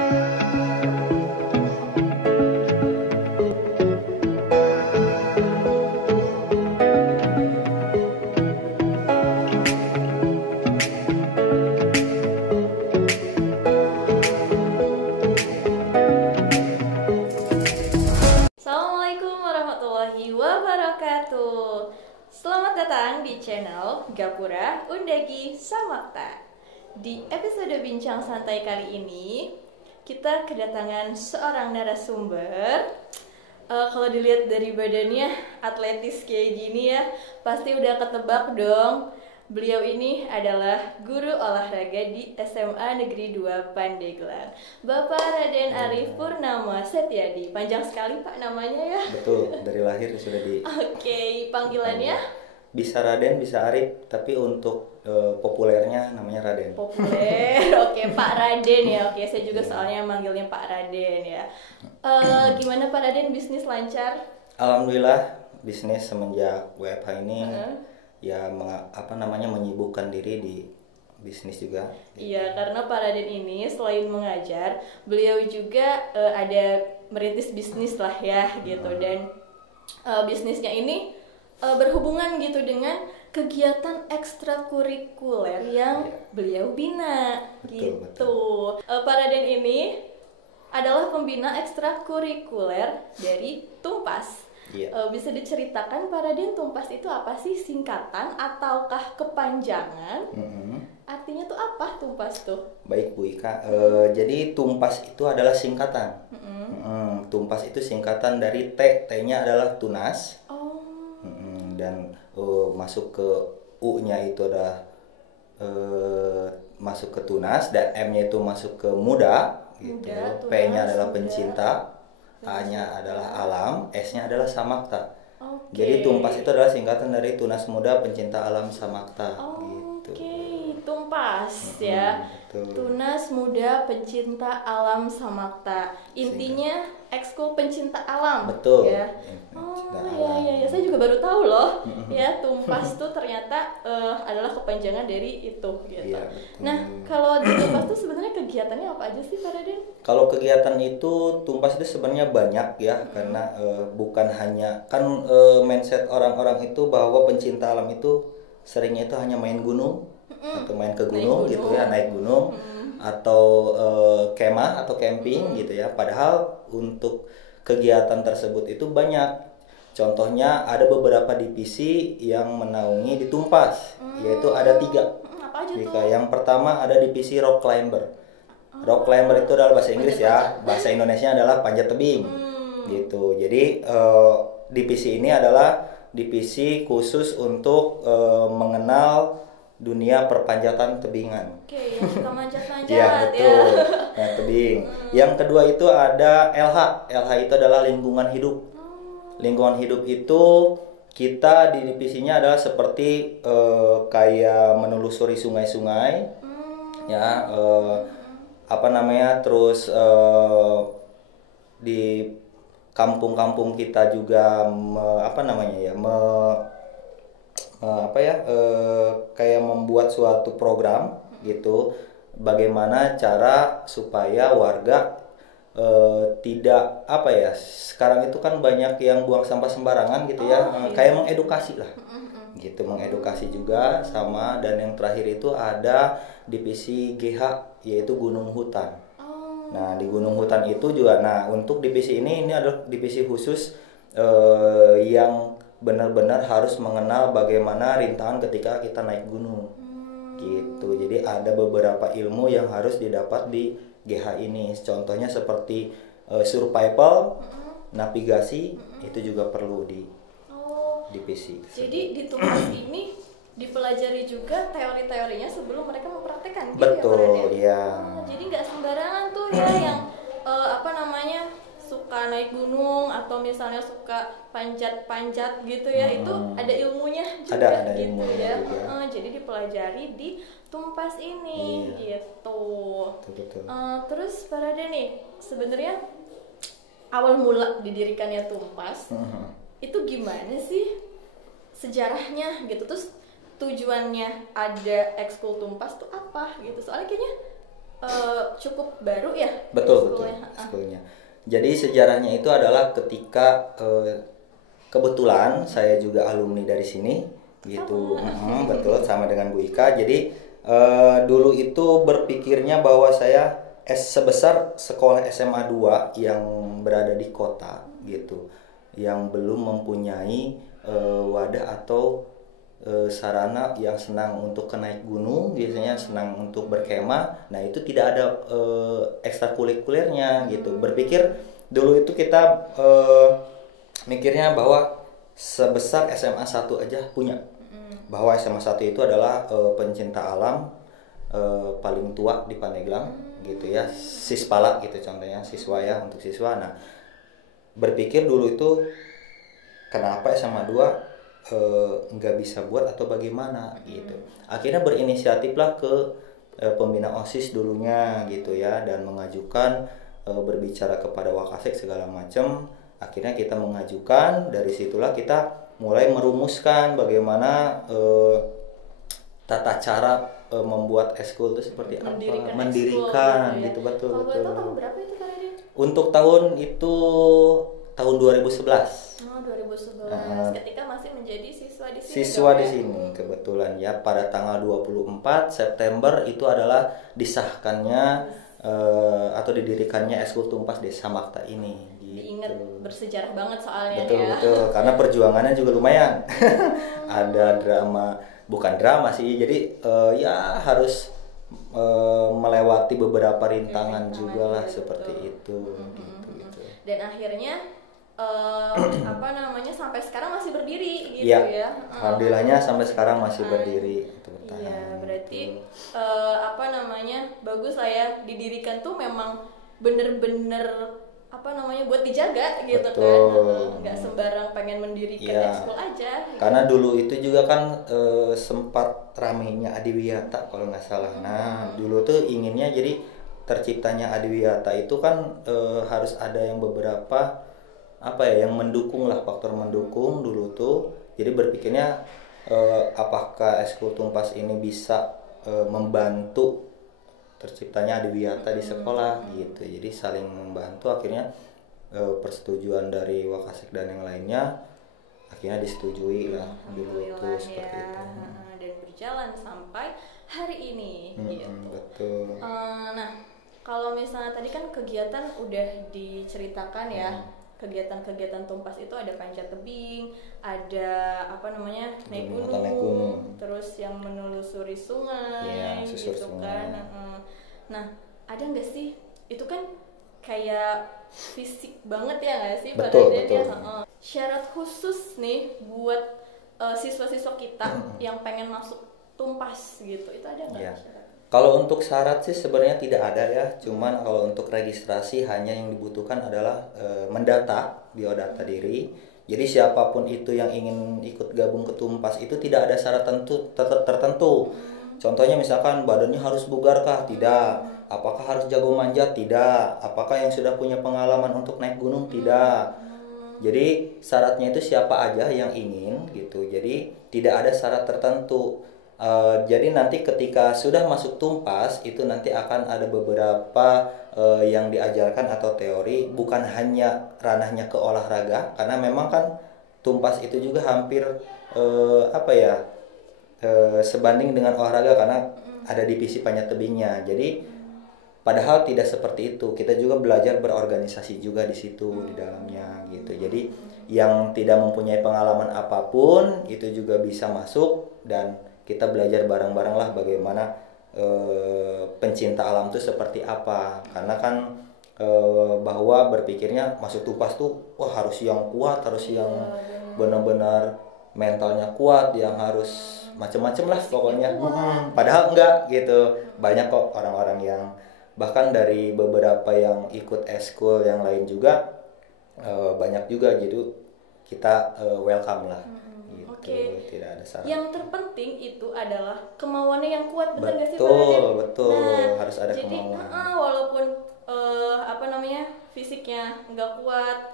Assalamualaikum warahmatullahi wabarakatuh. Selamat datang di channel Gapura Undagi Samakta. Di episode Bincang Santai kali ini, kita kedatangan seorang narasumber. Kalau dilihat dari badannya atletis kayak gini ya, pasti udah ketebak dong. Beliau ini adalah guru olahraga di SMA Negeri 2 Pandeglang, Bapak Raden Arif Purnama Setiadi. Panjang sekali Pak namanya ya. Betul, dari lahir sudah di. Oke, panggilannya? Bisa Raden, bisa Arif, tapi untuk populernya namanya Raden. Populer, oke Pak Raden ya. Oke, saya juga soalnya manggilnya Pak Raden ya. Gimana Pak Raden, bisnis lancar? Alhamdulillah, bisnis semenjak WFH ini ya menyibukkan diri di bisnis juga. Iya, karena Pak Raden ini selain mengajar, beliau juga ada merintis bisnis lah ya gitu. Dan bisnisnya ini berhubungan gitu dengan kegiatan ekstrakurikuler yang beliau bina. Betul, gitu. Pak Raden ini adalah pembina ekstrakurikuler dari Tumpas. Bisa diceritakan Pak Raden, Tumpas itu apa sih, singkatan ataukah kepanjangan? Artinya tuh apa Tumpas tuh? Baik Bu Ika, jadi Tumpas itu adalah singkatan. Tumpas itu singkatan dari T-nya adalah tunas. Dan masuk ke U-nya itu adalah masuk ke tunas, dan M-nya itu masuk ke muda, gitu. P-nya adalah pencinta, A-nya adalah alam, S-nya adalah samakta. Jadi Tumpas itu adalah singkatan dari Tunas Muda Pencinta Alam Samakta. Tumpas ya. Betul. Tunas Muda Pencinta Alam Samakta. Intinya ekskul pencinta alam. Betul. Ya. Ya. Saya juga baru tahu loh. Ya, Tumpas tuh ternyata adalah kepanjangan dari itu gitu. Iya, nah, kalau di Tumpas tuh sebenarnya kegiatannya apa aja sih Pak Raden? Kalau kegiatan itu Tumpas itu sebenarnya banyak ya, karena bukan hanya kan mindset orang-orang itu bahwa pencinta alam itu seringnya itu hanya main gunung atau main ke gunung gitu ya, naik gunung atau kemah atau camping gitu ya. Padahal untuk kegiatan tersebut itu banyak. Contohnya ada beberapa divisi yang menaungi di Tumpas, yaitu ada 3. Apa aja tuh? Yang pertama ada divisi rock climber. Rock climber itu adalah bahasa Inggris ya, bahasa Indonesia adalah panjat tebing gitu. Jadi divisi ini adalah divisi khusus untuk mengenal dunia perpanjatan tebingan. Oke, yang suka manjat-manjat ya. Betul, ya, tebing. Yang kedua itu ada LH. LH itu adalah lingkungan hidup. Lingkungan hidup itu kita di divisinya adalah seperti kayak menelusuri sungai-sungai, ya, terus di kampung-kampung kita juga kayak membuat suatu program gitu, bagaimana cara supaya warga tidak sekarang itu kan banyak yang buang sampah sembarangan gitu ya, kayak mengedukasi lah gitu, mengedukasi juga sama. Dan yang terakhir itu ada divisi GH, yaitu gunung hutan. Nah, di gunung hutan itu juga, untuk divisi ini adalah divisi khusus yang benar-benar harus mengenal bagaimana rintangan ketika kita naik gunung gitu. Jadi ada beberapa ilmu yang harus didapat di GH ini. Contohnya seperti survival, navigasi, itu juga perlu di divisi. Jadi di Tumpas ini dipelajari juga teori-teorinya sebelum mereka mempraktekkan. Betul, ya. Jadi nggak sembarangan tuh ya yang suka naik gunung atau misalnya suka panjat-panjat gitu ya, itu ada ilmunya juga ada gitu ilmunya ya. Juga. Jadi dipelajari di Tumpas ini gitu. Betul. Terus Pak Raden nih, sebenarnya awal mula didirikannya Tumpas itu gimana sih sejarahnya gitu, terus tujuannya ada ekskul Tumpas tuh apa gitu? Soalnya kayaknya cukup baru ya? Betul Sekolahnya? sekolahnya. Jadi sejarahnya itu adalah ketika kebetulan saya juga alumni dari sini gitu. Betul, sama dengan Bu Ika. Jadi dulu itu berpikirnya bahwa saya sebesar sekolah SMA 2 yang berada di kota gitu, yang belum mempunyai wadah atau sarana yang senang untuk ke naik gunung, biasanya senang untuk berkemah. Nah, itu tidak ada ekstrakurikulernya gitu. Berpikir dulu itu kita mikirnya bahwa sebesar SMA 1 aja punya. Bahwa SMA 1 itu adalah pencinta alam paling tua di Pandeglang gitu ya. Sispala gitu contohnya, siswa ya, untuk siswa. Nah, berpikir dulu itu kenapa SMA 2 nggak bisa buat atau bagaimana gitu. Akhirnya berinisiatiflah ke pembina OSIS dulunya gitu ya, dan mengajukan berbicara kepada Wakasek segala macam. Akhirnya kita mengajukan, dari situlah kita mulai merumuskan bagaimana tata cara membuat eskul itu seperti mendirikan gitu, ya. gitu. Betul. Tahun berapa itu Kak Radin? Untuk tahun itu tahun 2011. 2011 ketika masih menjadi siswa di sini. Siswa di sini kebetulan ya, pada tanggal 24 September itu adalah disahkannya atau didirikannya Eskul Tumpas Desa Makta ini. Gitu. Diingat bersejarah banget soalnya. Betul, karena perjuangannya juga lumayan. Ada drama, bukan drama sih, jadi ya harus melewati beberapa rintangan juga lah, seperti itu. Gitu. Dan akhirnya sampai sekarang masih berdiri gitu ya. Alhamdulillahnya sampai sekarang masih berdiri. Iya, berarti bagus lah ya, didirikan tuh memang bener-bener buat dijaga gitu. Betul. Kan nggak sembarang pengen mendirikan ekskul aja gitu. Karena dulu itu juga kan sempat ramainya Adiwiyata kalau nggak salah. Nah, dulu tuh inginnya, jadi terciptanya Adiwiyata itu kan harus ada yang beberapa yang mendukung lah, faktor mendukung dulu tuh. Jadi berpikirnya apakah Eskul Tumpas ini bisa membantu terciptanya Adiwiyata di sekolah gitu. Jadi saling membantu, akhirnya persetujuan dari Wakasek dan yang lainnya akhirnya disetujui lah dulu tuh, seperti itu. Dan berjalan sampai hari ini gitu. Betul. Nah, kalau misalnya tadi kan kegiatan udah diceritakan ya. Kegiatan-kegiatan Tumpas itu ada panjat tebing, ada naik gunung, terus yang menelusuri sungai, susur gitu sungai. kan. Nah, ada nggak sih, itu kan kayak fisik banget ya nggak sih? Betul. Syarat khusus nih buat siswa-siswa kita yang pengen masuk Tumpas gitu, itu ada nggak syarat? Kalau untuk syarat sih sebenarnya tidak ada ya, cuman kalau untuk registrasi hanya yang dibutuhkan adalah mendata, biodata diri. Jadi siapapun itu yang ingin ikut gabung ke Tumpas itu tidak ada syarat tertentu. Contohnya misalkan badannya harus bugar kah? Tidak. Apakah harus jago manjat? Tidak. Apakah yang sudah punya pengalaman untuk naik gunung? Tidak. Jadi syaratnya itu siapa aja yang ingin gitu. Jadi tidak ada syarat tertentu. Jadi nanti ketika sudah masuk Tumpas itu nanti akan ada beberapa yang diajarkan atau teori, bukan hanya ranahnya ke olahraga, karena memang kan Tumpas itu juga hampir sebanding dengan olahraga karena ada divisi panjat tebingnya. Jadi padahal tidak seperti itu, kita juga belajar berorganisasi juga di situ di dalamnya gitu. Jadi yang tidak mempunyai pengalaman apapun itu juga bisa masuk, dan kita belajar bareng-bareng lah bagaimana pencinta alam itu seperti apa. Karena kan bahwa berpikirnya masuk Tumpas tuh harus yang kuat, harus yang benar-benar mentalnya kuat, yang harus macam-macam lah pokoknya. Padahal enggak gitu. Banyak kok orang-orang yang bahkan dari beberapa yang ikut eskul yang lain juga banyak juga, jadi kita welcome lah. Tidak ada syarat. Yang terpenting itu adalah kemauannya yang kuat, benar nggak sih Pak? Betul, harus ada jadi, kemauan. Walaupun fisiknya nggak kuat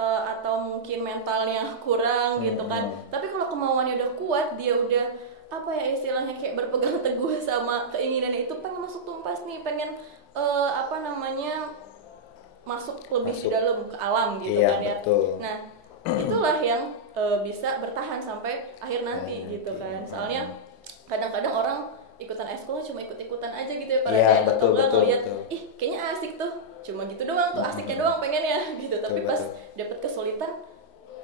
atau mungkin mentalnya kurang gitu kan, tapi kalau kemauannya udah kuat, dia udah apa ya istilahnya, kayak berpegang teguh sama keinginannya itu, pengen masuk Tumpas nih, pengen apa namanya, masuk lebih dalam ke alam gitu Iya, kan ya. betul. Nah, itulah yang bisa bertahan sampai akhir nanti gitu kan. Soalnya kadang-kadang orang ikutan ekskul cuma ikut-ikutan aja gitu ya, pada Iya, kayak atau betul, enggak betul, ngeliat betul. ih kayaknya asik tuh, cuma gitu doang tuh, asiknya doang pengen ya gitu. Tapi Betul, pas betul. dapet kesulitan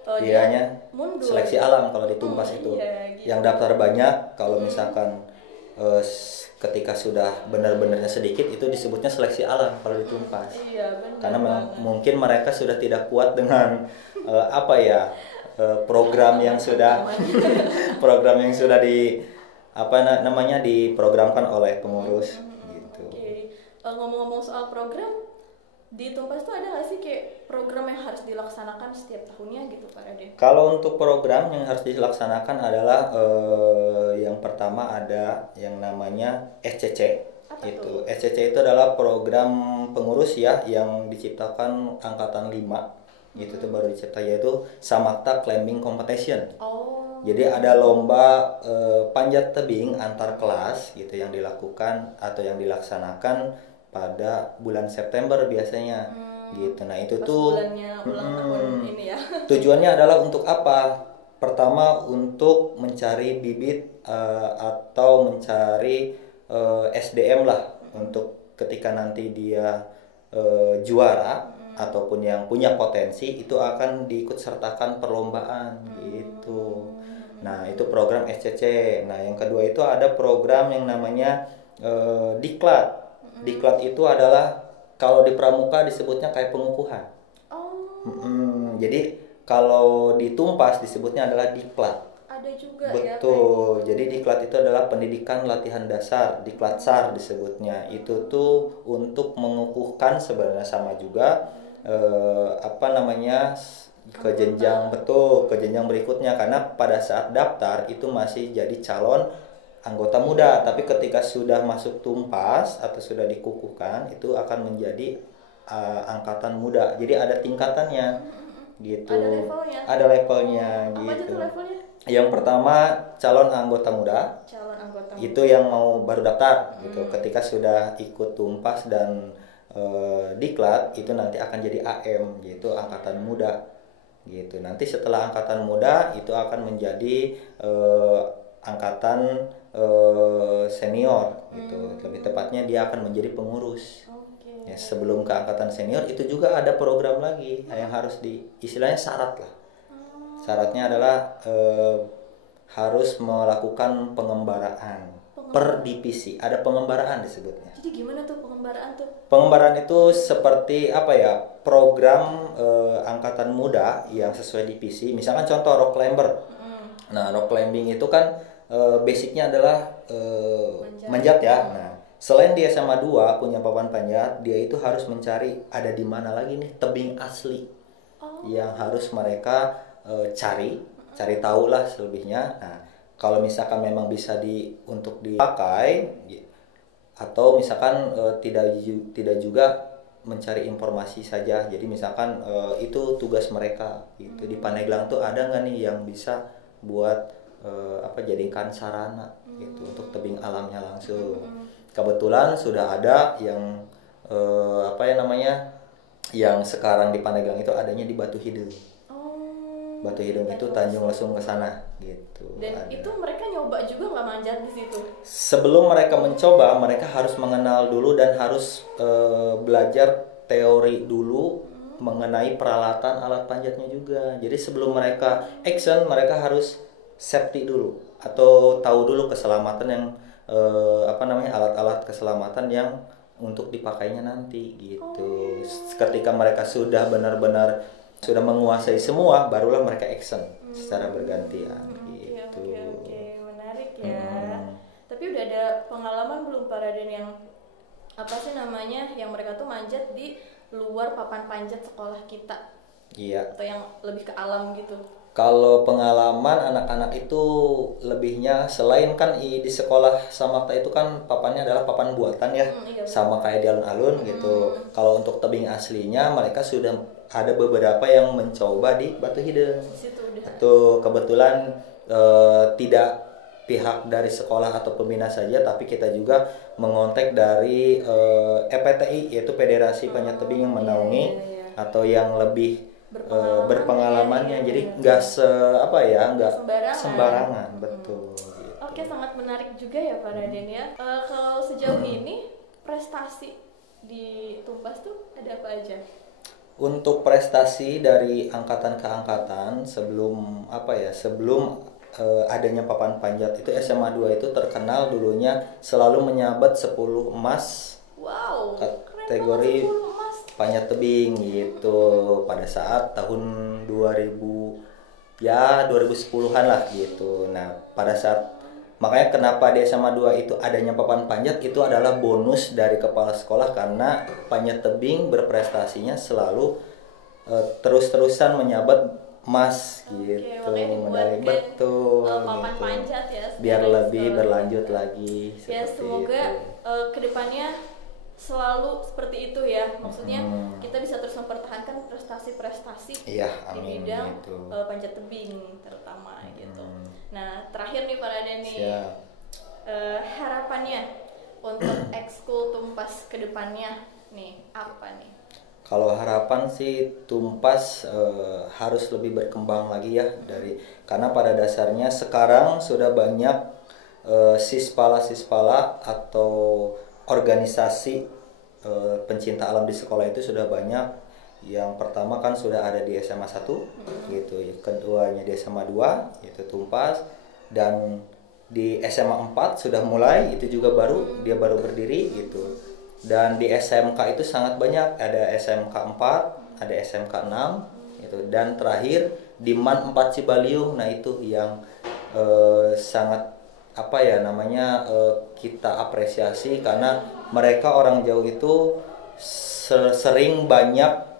Dianya dia mundur. seleksi alam kalau di Tumpas itu. Iya, gitu. Yang daftar banyak, kalau misalkan ketika sudah benar-benarnya sedikit itu disebutnya seleksi alam kalau di Tumpas. Iya, benar Karena banget. mungkin mereka sudah tidak kuat dengan apa ya, program yang sudah program yang sudah di apa namanya diprogramkan oleh pengurus gitu. Oke. Ngomong-ngomong soal program, di Tumpas tuh ada nggak sih kayak program yang harus dilaksanakan setiap tahunnya gitu Pak Raden? Kalau untuk program yang harus dilaksanakan adalah yang pertama ada yang namanya SCC. Apa Itu tuh? SCC itu adalah program pengurus ya yang diciptakan angkatan 5. Gitu tuh baru dicipta, yaitu Samakta Climbing Competition. Oh. Jadi ada lomba panjat tebing antar kelas gitu yang dilakukan atau yang dilaksanakan pada bulan September biasanya. Gitu. Nah, itu Pas tuh bulannya ulang tahun ini ya. tujuannya adalah untuk apa? Pertama untuk mencari bibit atau mencari SDM lah untuk ketika nanti dia juara ataupun yang punya potensi itu akan diikut sertakan perlombaan gitu. Nah, itu program SCC. Nah, yang kedua itu ada program yang namanya Diklat. Diklat itu adalah kalau di pramuka disebutnya kayak pengukuhan. Oh. Jadi kalau di Tumpas disebutnya adalah Diklat. Ada juga ya. Betul. Jadi Diklat itu adalah pendidikan latihan dasar, Diklatsar disebutnya. Itu tuh untuk mengukuhkan sebenarnya sama juga apa namanya ke jenjang ke jenjang berikutnya, karena pada saat daftar itu masih jadi calon anggota muda, tapi ketika sudah masuk Tumpas atau sudah dikukuhkan itu akan menjadi angkatan muda. Jadi ada tingkatannya gitu. Ada levelnya. Ada levelnya Apa aja gitu. tuh levelnya? Yang pertama calon anggota muda. Calon anggota. Itu yang mau baru daftar gitu. Ketika sudah ikut Tumpas dan Diklat itu nanti akan jadi AM, yaitu angkatan muda gitu. Nanti setelah angkatan muda itu akan menjadi angkatan senior gitu. Lebih tepatnya dia akan menjadi pengurus. Ya, sebelum ke angkatan senior itu juga ada program lagi yang harus istilahnya syarat lah. Syaratnya adalah harus melakukan pengembaraan per divisi. Ada pengembaraan disebutnya. Jadi gimana tuh pengembaraan tuh? Pengembaraan itu seperti apa ya, program angkatan muda yang sesuai divisi. Misalkan contoh rock climber. Nah, rock climbing itu kan basicnya adalah manjat ya. Nah, selain dia SMA 2 punya papan panjat, dia itu harus mencari ada di mana lagi nih tebing asli yang harus mereka cari tahu lah selebihnya. Nah, kalau misalkan memang bisa untuk dipakai atau misalkan tidak juga mencari informasi saja. Jadi misalkan itu tugas mereka gitu. Di Pandeglang tuh ada nggak nih yang bisa buat jadikan sarana gitu untuk tebing alamnya langsung. Kebetulan sudah ada yang yang sekarang di Pandeglang itu adanya di Batu Hidung. Batu Hidung itu Tanjung Lesung ke sana gitu. Dan ada. itu mereka nyoba juga nggak manjat di situ? Sebelum mereka mencoba, mereka harus mengenal dulu dan harus belajar teori dulu mengenai peralatan alat panjatnya juga. Jadi sebelum mereka action, mereka harus safety dulu atau tahu dulu keselamatan yang alat-alat keselamatan yang untuk dipakainya nanti gitu. Ketika mereka sudah benar-benar sudah menguasai semua, barulah mereka action secara bergantian gitu. Oke, menarik ya. Tapi udah ada pengalaman belum Pak Raden yang yang mereka tuh manjat di luar papan panjat sekolah kita? Iya. Atau yang lebih ke alam gitu? Kalau pengalaman anak-anak itu lebihnya selain kan di sekolah Samakta itu kan papannya adalah papan buatan ya, iya. sama kayak di alun-alun gitu. Kalau untuk tebing aslinya mereka sudah ada beberapa yang mencoba di Batu Hidung. Di situ udah. Itu kebetulan tidak pihak dari sekolah atau pembina saja, tapi kita juga mengontak dari EPTI, yaitu Federasi Panjat Tebing yang menaungi atau yang lebih berpengalamannya. Jadi nggak nggak sembarangan. Betul. Gitu. Oke, sangat menarik juga ya Pak Raden ya. Kalau sejauh ini prestasi di Tumpas tuh ada apa aja? Untuk prestasi dari angkatan ke angkatan sebelum adanya papan panjat itu, SMA 2 itu terkenal dulunya selalu menyabat 10 emas. Wow, kategori panjat tebing gitu pada saat tahun 2010-an lah gitu. Nah, pada saat makanya kenapa di SMA 2 itu adanya papan panjat itu adalah bonus dari kepala sekolah, karena panjat tebing berprestasinya selalu terus-terusan menyabat emas gitu. Medali betul. Papan panjat ya. Biar lebih berlanjut lagi. Ya, semoga kedepannya selalu seperti itu ya. Maksudnya kita bisa terus mempertahankan prestasi-prestasi di bidang panjat tebing terutama gitu. Nah, terakhir nih Pak Raden nih, harapannya untuk ekskul Tumpas kedepannya nih apa nih? Kalau harapan sih Tumpas harus lebih berkembang lagi ya, karena pada dasarnya sekarang sudah banyak sispala atau organisasi pencinta alam di sekolah itu sudah banyak. Yang pertama kan sudah ada di SMA 1 gitu, keduanya di SMA 2 yaitu Tumpas, dan di SMA 4 sudah mulai, itu juga dia baru berdiri gitu. Dan di SMK itu sangat banyak, ada SMK 4, ada SMK 6 gitu, dan terakhir di MAN 4 Cibaliung. Nah, itu yang sangat kita apresiasi, karena mereka orang jauh itu sering banyak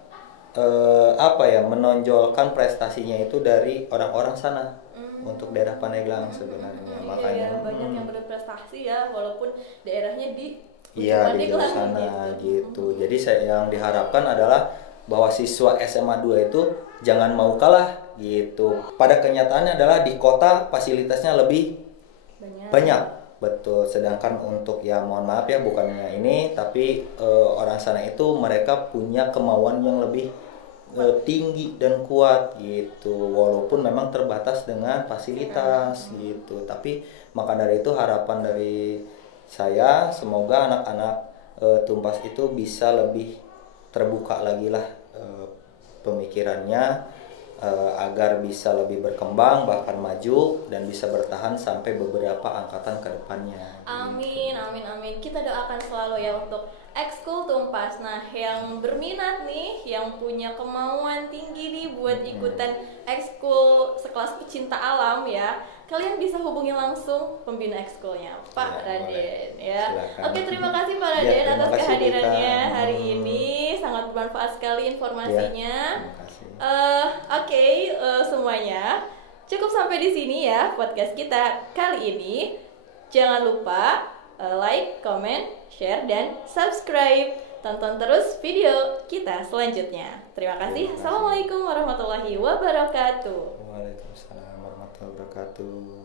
menonjolkan prestasinya itu dari orang-orang sana untuk daerah Pandeglang sebenarnya. Makanya banyak yang berprestasi ya, walaupun daerahnya di di jauh sana gitu. Jadi yang diharapkan adalah bahwa siswa SMA 2 itu jangan mau kalah gitu. Pada kenyataannya adalah di kota fasilitasnya lebih banyak. Betul. Sedangkan untuk mohon maaf ya, bukannya ini, tapi orang sana itu mereka punya kemauan yang lebih tinggi dan kuat gitu, walaupun memang terbatas dengan fasilitas gitu. Tapi maka dari itu harapan dari saya, semoga anak-anak Tumpas itu bisa lebih terbuka lagi lah pemikirannya, agar bisa lebih berkembang, bahkan maju, dan bisa bertahan sampai beberapa angkatan ke depannya. Amin, amin, amin. Kita doakan selalu ya untuk ekskul Tumpas. Nah, yang berminat nih, yang punya kemauan tinggi nih buat ikutan ekskul sekelas pecinta alam ya, kalian bisa hubungi langsung pembina ekskulnya, Pak Raden ya. Silakan. Oke, terima kasih Pak Raden atas kehadirannya hari ini, sangat bermanfaat sekali informasinya. Oke, semuanya cukup sampai di sini ya podcast kita kali ini. Jangan lupa like, comment, share, dan subscribe. Tonton terus video kita selanjutnya. Terima kasih. Assalamualaikum warahmatullahi wabarakatuh. Waalaikumsalam warahmatullahi wabarakatuh.